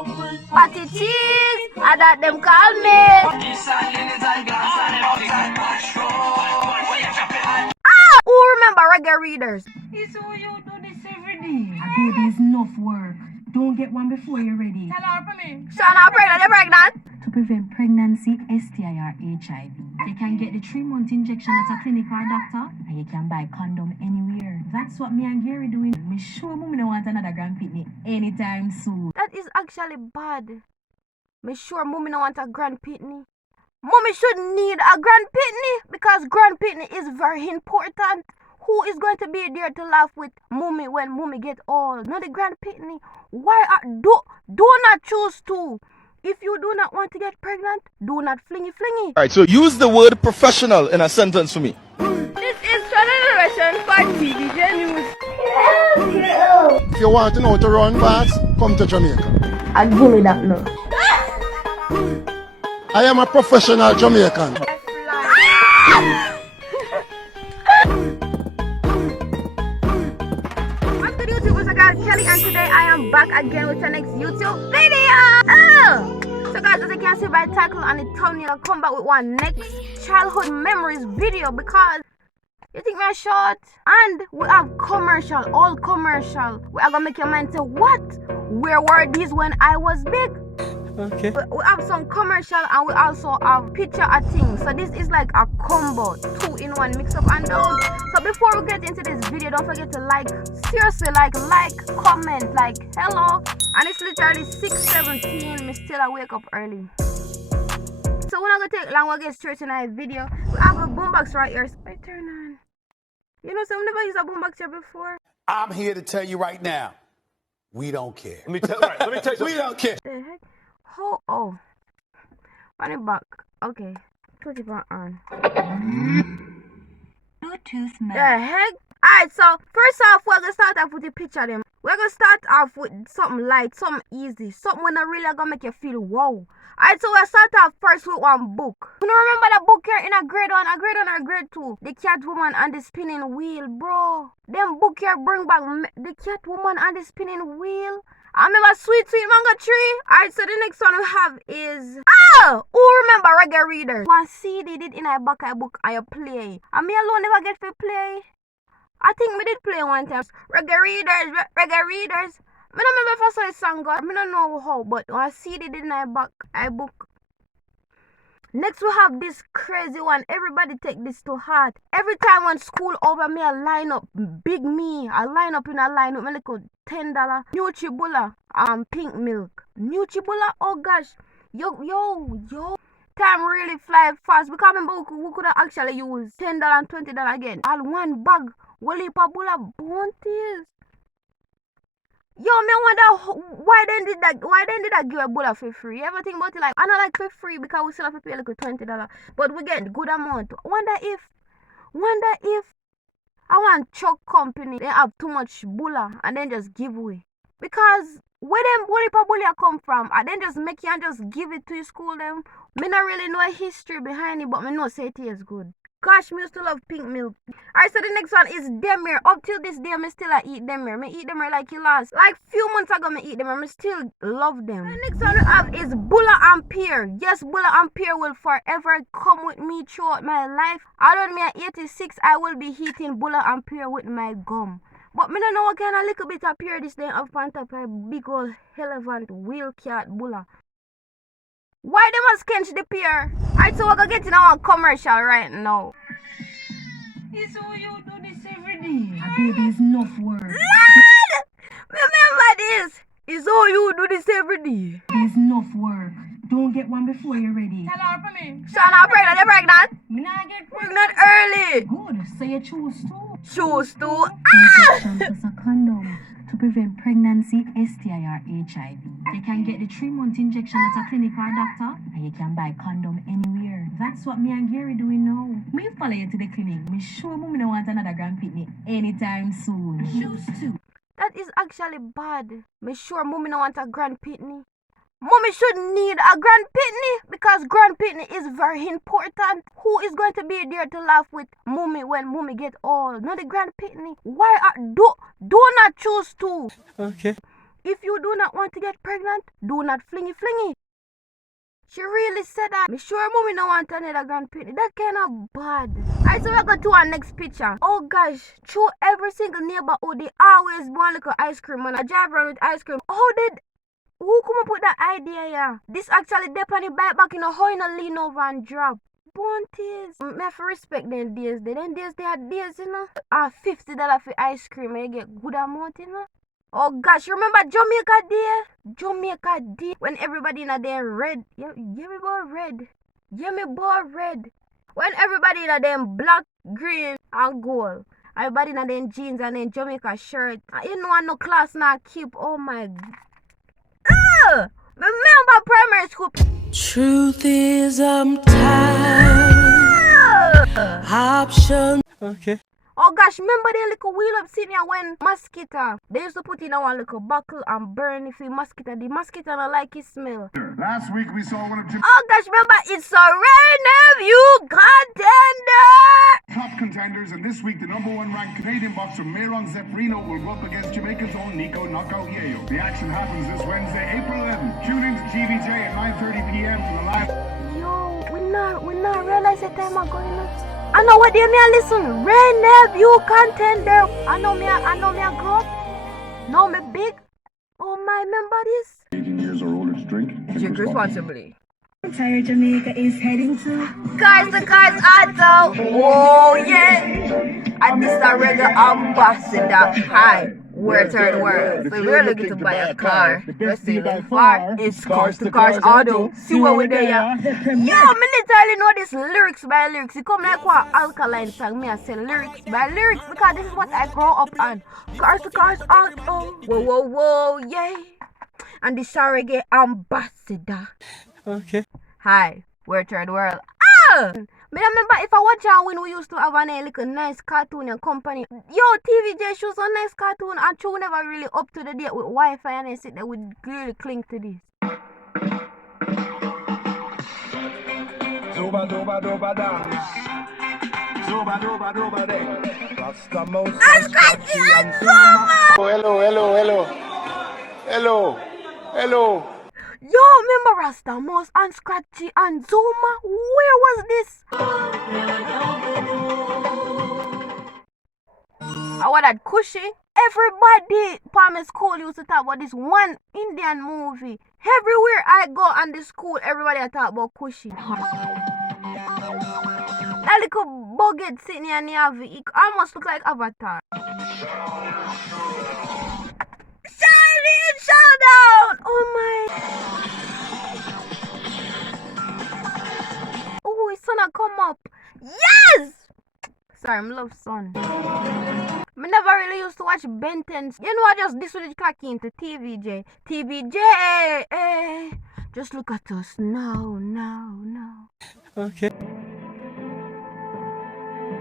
Patty cheese, I that them call me. Who remember reggae readers? It's how you do this every day. A baby is enough work. Don't get one before you're ready. Tell her for me. Shana pregnant, you're pregnant? To prevent pregnancy, STI or HIV. You can get the 3-month injection at a clinic or doctor, and you can buy condom anywhere. That's what me and Gary doing. Me sure mommy don't want another grandpitney anytime soon. That is actually bad. Me sure mommy don't want a grandpitney. Mommy should need a grandpitney because grandpitney is very important. Who is going to be there to laugh with mommy when mommy get old? Not the grandpitney. Do not choose to. If you do not want to get pregnant, do not flingy. Alright, so use the word professional in a sentence for me. This is Generation for TDJ News. If you want to know how to run fast, come to Jamaica. I give me that now. I am a professional Jamaican. What's good, YouTube? It's your girl Kelly, and today I am back again with the next YouTube video. So guys, as you can see by the title and the thumbnail, I'll come back with one next childhood memories video because you think we're short and we have commercial, all commercial. We are gonna make your mind say, what? Where were these when I was big? Okay. We have some commercial and we also have picture of things. So this is like a combo, 2-in-1 mix up and down. So before we get into this video, don't forget to seriously like, comment, hello. And it's literally 6:17. Me still I wake up early. So we're not gonna take long, we'll get straight to our video. We have a boombox right here. I turn on. You know, some never used a boombox here before. I'm here to tell you right now, we don't care. Let me tell you. We don't care. The heck? Oh. Run it back. Okay. Put it on. Bluetooth mode. The heck? Alright, so first off, we're gonna start off with the picture of them. We're gonna start off with something light, something easy, something when I really gonna make you feel wow. Alright, so we'll start off first with one book. You know, remember that book here in a grade 1 or grade 2? The cat woman and the spinning wheel, bro. Them book here bring back the cat woman and the spinning wheel. I remember Sweet Mango Tree. Alright, so the next one we have is who remember reggae readers? One CD did in a back of book I play. And me alone never get to play. I think me did play one time. Reggae readers. Me don't remember if I saw the song, God. Me don't know how, but one CD did in a back of book. Next we have this crazy one. Everybody take this to heart. Every time when school over me, I line up big me. I line up in a line with me little $10 new chibula pink milk. New chibula, oh gosh. Yo. Time really fly fast because remember we could have actually used $10 and $20 again. All one bag. Wally Pabula bounties. Yo, me wonder why they did that give a bullet for free. Everything about it like I not like for free because we still have to pay like $20. But we get good amount. Wonder if I want Chuck company they have too much bulla and then just give away. Because where them bully come from and then just make you and just give it to your school them. Me not really know a history behind it, but me know say it is good. Gosh, me used to love pink milk. Alright, so the next one is Demir. Up till this day, me still eat Demir. Me eat Demir like you last. Like few months ago, me eat Demir. Me still love them. The next one we have is Bulla Ampere. Yes, Bulla Ampere will forever come with me throughout my life. Around me at 86, I will be eating Bulla Ampere with my gum. But me don't know what kind of little bit of pear this thing up on top of a big old elephant wheel cat Bulla. Why they must catch the pear? Alright, so we're gonna get in our commercial right now. It's how you do this every day. A baby is enough work. Lord! Remember this! It's how you do this every day. There's enough work. Don't get one before you're ready. Tell her for me. Shana pregnant, you're pregnant? Me not get Pregnant early. Good. So you choose to. Choose to. Injection plus a condom to prevent pregnancy, STI or HIV. You can get the 3-month injection at a clinic or doctor, and you can buy condom anywhere. That's what me and Gary doing now. Me follow you to the clinic. Me sure mommy don't want another grandpitney anytime soon. Choose to. That is actually bad. Me sure mommy don't want a grandpitney. Mommy should need a grandpitney because grandpitney is very important. Who is going to be there to laugh with mommy when mommy get old? Not the grandpitney. Why do not choose to. Okay. If you do not want to get pregnant, do not flingy flingy. She really said that. Me sure mommy no want another grand pitney. That kind of bad. Alright, so we're going to our next picture. Oh gosh, through every single neighborhood, they always want like ice cream and I drive around with ice cream. Who come up with that idea, yeah? This actually dip on the bike back in a how you no lean over and drop. Bounties. Me have to respect them days. Them days they had days, you know. $50 for ice cream and you get good amount, you know. Oh gosh, remember Jamaica Day? Jamaica Day. When everybody in a day red. Yeah, me boy red. Yeah, me boy red. When everybody in a them black, green and gold. Everybody in a them jeans and then Jamaica shirt. You know no class now keep. Oh my god. Remember primary school. Truth is I'm tired. Option. Okay. Oh gosh, remember the little wheel up sitting here when mosquito. They used to put in a one little buckle and burn if the mosquito don't like his smell. Last week we saw one of Jim's Oh gosh, remember it's a random you contender. top contenders, and this week the #1 ranked Canadian boxer Mayron Zeprino will go up against Jamaica's own Nico Knockout Yayo. The action happens this Wednesday, April 11th. Tune in to TVJ at 9:30 p.m. for the live. Yo, we not realize the time I'm going up. I know what they mean. Listen, random you contender. I know me a grow up. Know me big. Oh my, remember this? 18 years or older to drink. Drink responsibly. Entire Jamaica is heading to Cars to cars auto. Oh yeah. And this a regular ambassador. Hi. We're turn world. So we're looking to buy a car. We're sailing far. It's cars to cars auto. See what we're there. Yo, me literally know this lyrics by lyrics. It come like what alkaline song. Me I say lyrics by lyrics because this is what I grow up on. Cars to cars auto. Whoa, yeah. And this a reggae ambassador. Okay. Hi, we're third world. Me remember if I watch out when we used to have a little nice cartoon and company. Yo, TVJ shows a nice cartoon and true never really up to the date with Wi-Fi and they sit there would really cling to this. Doba doba doba da. Doba doba doba de. Rasta most. And Scratchy and Zuma! Hello. Yo, remember Rasta Mouse and Scratchy and Zuma? Where was this? I was at Cushy. Everybody Palmer School used to talk about this one Indian movie. Everywhere I go on the school, everybody talk about Cushy. That little bucket sitting here in the Avi, it almost look like Avatar. Charlie Showdown! Oh my. Oh, his son a come up. Yes! Sorry, I love son. I never really used to watch Ben 10. You know, I just this would clock into TVJ. TVJ! Just look at us. No. Okay.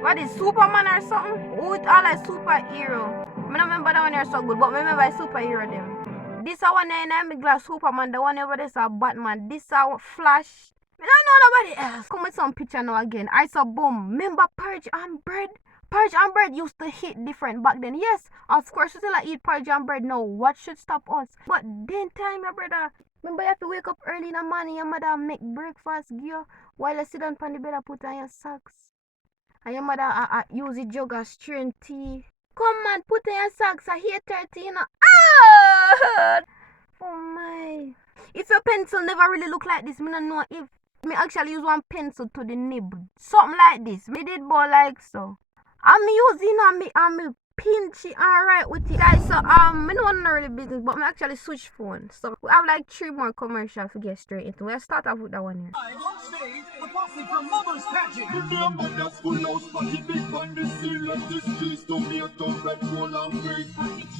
What is Superman or something? Who it all like superhero? I don't remember that one here so good, but I remember I superhero them. This one there in my glass Superman, the one over there is a Batman. This Flash. I don't know nobody else. Come with some picture now again. I saw boom. Remember Purge and Bread? Purge and Bread used to hit different back then. Yes, of course we still eat Purge and Bread now. What should stop us? But then time, my brother. Remember you have to wake up early in the morning. Your mother make breakfast give you while you sit down on the bed and put on your socks. And your mother use the jug as strain tea. Come on, put on your socks. I hear 30, you know. Oh my. If your pencil never really look like this, me don't know if me actually use one pencil to the nib. Something like this. Me did boy like so. I'm using I'm pinch it and write with it. Guys, so me don't want no really business, but me actually switch phone. So we have like 3 more commercials to get straight into. We'll start off with that one here. On stage, the posse from Mama's Pageant. Remember that school house party big on the scene like this cheese, tomato, red, roll and green.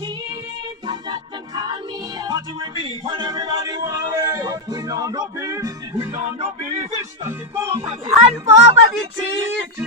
cheese, and that them call me. Party with me when everybody want it. We know no beef, fish that the bomb. And for the cheese.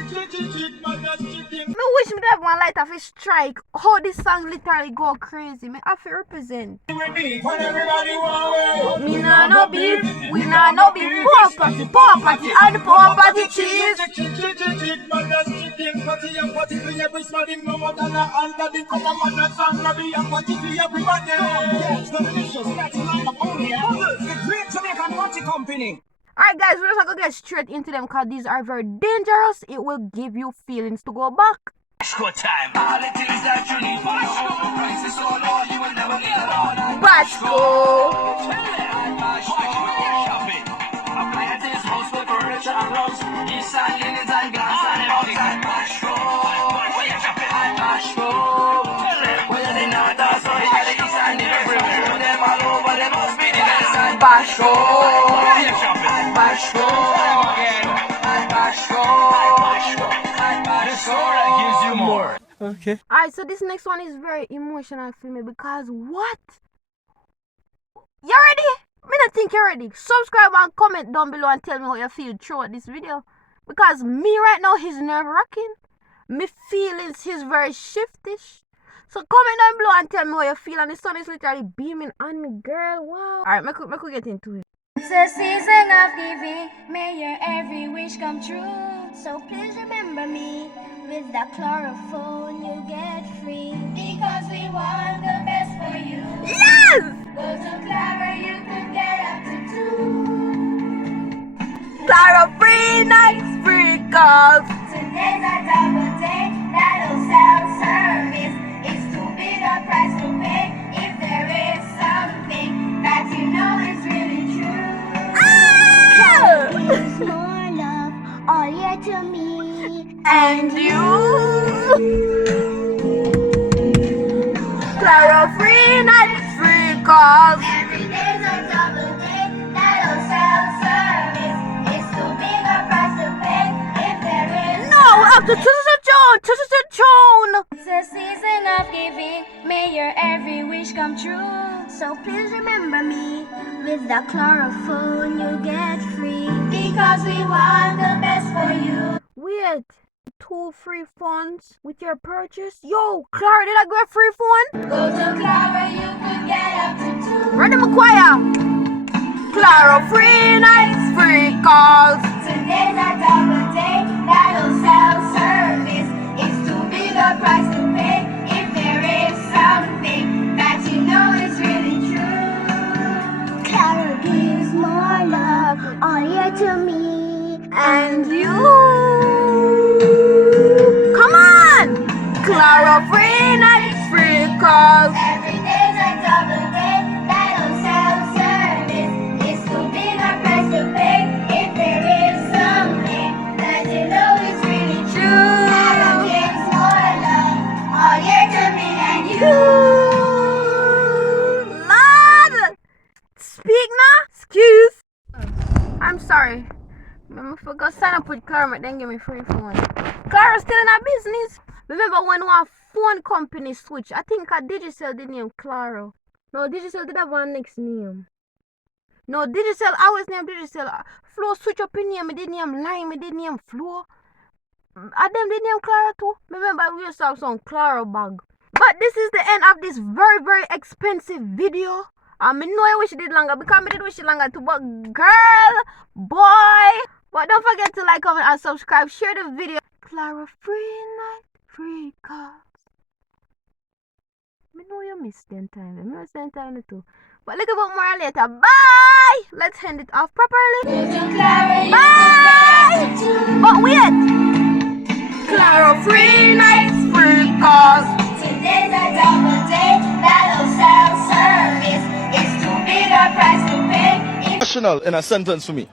Me wish me have one light of a strike. How this song literally go crazy. Me have to represent. With me when everybody want it. Me no beef, We now know before party, poor party, and poor party cheese. Chick, man, that's chicken, party and party for every smarting, no more than under the cover, man, that's angry and party for everybody. Yes, the delicious, that's line up only. The Great Jamaican Party Company. Alright guys, we're just gonna get straight into them because these are very dangerous. It will give you feelings to go back. Bashko time. All the things that you need for your home. Price is so low, you will never need a lot. Bashko. Shopping. Appliances, house furniture and rugs. East and linens and glass and everything. Bashko. Where you shopping? Bashko. Well, they know that's so you got the east and the everywhere. Show them all over, they must be the best. And Bashko. where you shopping? Bashko. Bashko. Bashko. The store gives you more. Okay. Alright, so this next one is very emotional for me because what? You ready? Me not think you're ready. Subscribe and comment down below and tell me how you feel throughout this video. Because me right now is nerve-wracking. Me feelings is very shiftish. So comment down below and tell me how you feel. And the sun is literally beaming on me, girl. Wow. Alright, me could get into it. It's a season of giving, may your every wish come true. So please remember me, with the chlorophone you get free. Because we want the best for you. Yes! Go to Clara, you could get up to 2. Clara free nights, free calls. Today's a double day, that'll sell service. It's too big a price to pay if there is something that you know is really true. Is more love all year to me And you. Clara free nights, free calls. every day's a double day that'll sell service. It's too big a price to pay if there is No, we're up to Tune. It's a season of giving, may your every wish come true. So please remember me, with the chlorophone you get free. Because we want the best for you. Wait, 2 free phones with your purchase? Yo, Clara, did I get a free phone? Go to Clara, you could get up to 2. Ready, McQuire. Clara free nights, free calls. Today's a double day, that'll sell service. It's too big a price to pay if there is something that you know is really true. Clara gives more love all year to me. And you. Come on. Clara free nights, free calls. Every day's a double day, that'll sell service. It's too big a price to pay if there is something that you know is really true. Clara gives more love all year to me and you. Lord. Speak now. Excuse. I'm sorry. I forgot to sign up with Clara, then give me free phone. Clara's still in her business. Remember when one phone company switched? I think Digicel did name Clara. No, Digicel did have one next name. No, Digicel, I was named Digicel. Flo switch up in name. I did name Lime. I did name Flo. I them did name Clara too. Remember we used to have some Clara bag. But this is the end of this very, very expensive video. I know I wish it did longer because I did wish it longer too. But girl, boy. But don't forget to like, comment, and subscribe. Share the video. Clara free night, free calls. I know you missed 10 times. I missed 10 times too. But look about more later. Bye. Let's end it off properly. Go to Clara, you Bye. could get up to 2. But wait. Clara free nights, free calls. Today's a double day, that'll sell service. It's too big a price to pay if National in a sentence for me.